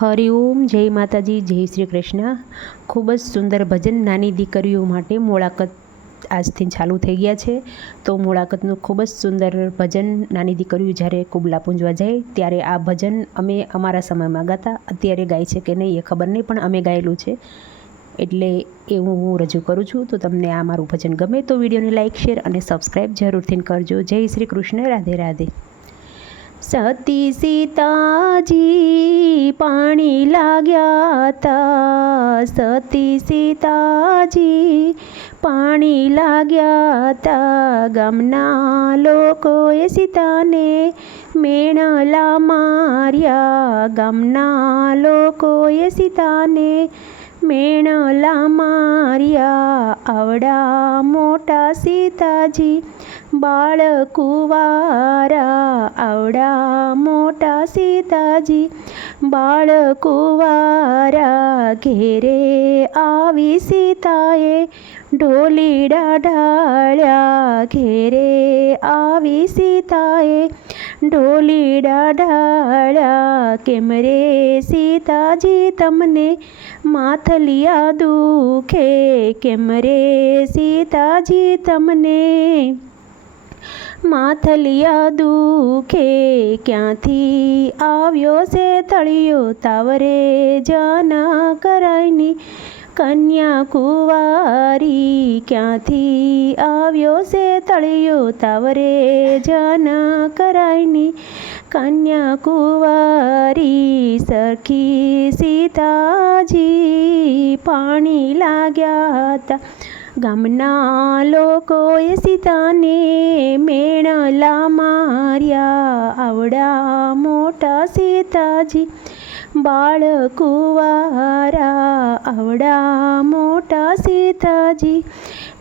હરિઓમ, જય માતાજી, જય શ્રી કૃષ્ણ। ખૂબ જ સુંદર ભજન નાની દીકરીઓ માટે મોળાકત આજથી ચાલુ થઈ ગયા છે। તો મોળાકતનું ખૂબ જ સુંદર ભજન નાની દીકરીઓ જ્યારે કુબલા પૂંજવા જાય ત્યારે આ ભજન અમે અમારા સમયમાં ગાતા, અત્યારે ગાય છે કે નહીં એ ખબર નહીં, પણ અમે ગાયેલું છે એટલે એવું હું રજૂ કરું છું। તો તમને આ મારું ભજન ગમે તો વિડીયોને લાઇક, શેર અને સબસ્ક્રાઈબ જરૂરથી કરજો। જય શ્રી કૃષ્ણ, રાધે રાધે। સતી સીતાજી પાણી લાગ્યા તા, સતી સીતાજી પાણી લાગ્યા તા, ગામના લોકોએ સીતાને મેણલા માર્યા, ગામના લોકોએ સીતાને મેણલા માર્યા, આવડા મોટા સીતાજી બાળ કુંવારા, આવડા મોટા સીતાજી બાળ કુંવારા, ઘેરે આવી સીતાએ ઢોલીડા ઢાળ્યા, ઘેરે આવી સીતાએ ઢોલીડા ઢાળ્યા, કેમ રે સીતાજી તમને માથલિયા દુખે, કેમ રે સીતાજી તમને માથલિયા દુખે, ક્યાંથી આવ્યો છે તળિયો તાવરે જન કરાયની કન્યા કુંવારી, ક્યાંથી આવ્યો છે તળિયો તાવરે જન કરાયની કન્યા કુંવારી, સખી સીતાજી પાણી લાગ્યા તા, ગામના લોકોએ સીતાને મેણલા માર્યા, આવડા મોટા સીતાજી બાળ કુંવારા, આવડા મોટા સીતાજી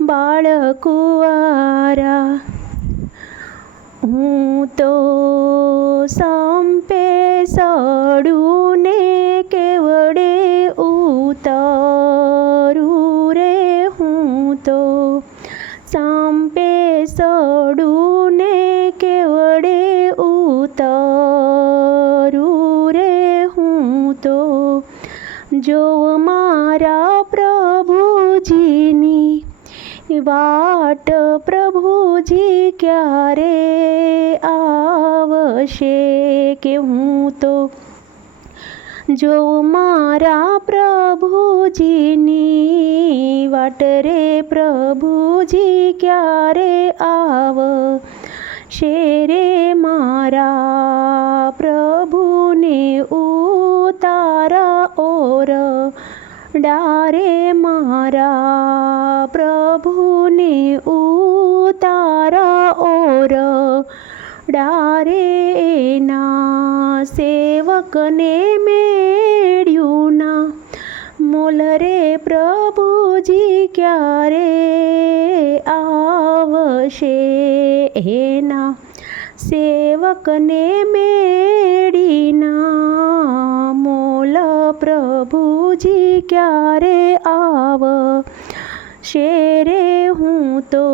બાળ કુંવારા, હું તો સંપે સડું ને કેવડે ઉતરું રે, હું તો સંપે સડું ને કેવડે ઉતરું રે, હું તો જો મારા પ્રભુજીની વાટ, પ્રભુજી ક્યારે આવશે, કે હું તો જો મારા પ્રભુજીની વાટ રે, પ્રભુજી ક્યારે આવશે રે, મારા પ્રભુને ઉતારા ઓર ડારે, મારા પ્રભુને ઉતારા ઓર ડારે, ના સેવકને મેળ્યું ના મોલ રે, પ્રભુજી ક્યારે આવશે, એના સેવકને મેળીના મોલ, પ્રભુજી ક્યારે આવશે રે, હું તો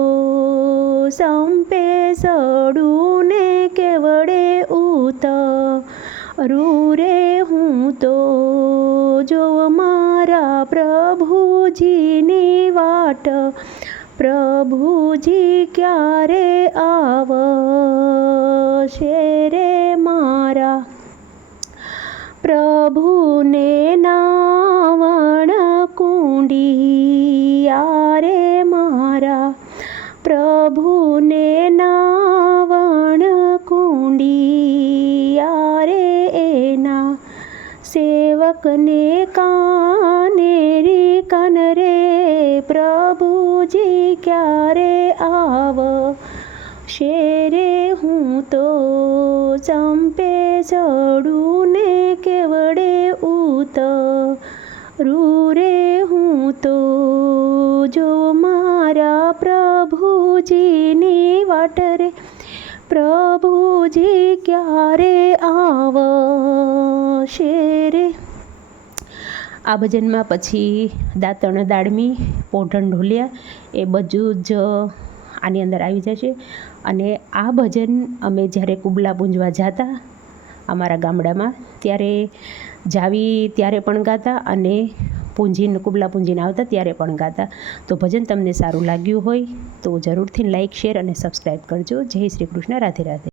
સંપે સડું ને કેવડે ઉતરું રે, હું તો જો મારા પ્રભુજીની વાટ, પ્રભુજી ક્યારે આવશે રે, મારા પ્રભુને નાવણ કુંડિયા રે, મારા પ્રભુને નાવણ કુંડિયા રે, એના સેવકને કાનેરી કન રે, પ્રભુજી ક્યારે આવશે રે, હું તો સંપે સડું ને કેવડે ઉતરું રે, હું તો જો મારા પ્રભુજીની વાટ રે, પ્રભુજી ક્યારે આવશે રે। આ ભજનમાં પછી દાંતણ દાળમી, પોઢણ ઢોલિયા એ બધું જ આની અંદર આવી જશે। અને આ ભજન અમે જ્યારે કુબલા પૂંજવા જતા અમારા ગામડામાં ત્યારે જાવી ત્યારે પણ ગાતા અને કુબલા પૂંજીને આવતા ત્યારે પણ ગાતા. તો ભજન તમને સારું લાગ્યું હોય તો જરૂરથી લાઈક, શેર અને સબસ્ક્રાઈબ કરજો. જય શ્રી કૃષ્ણ. રાધે રાધે.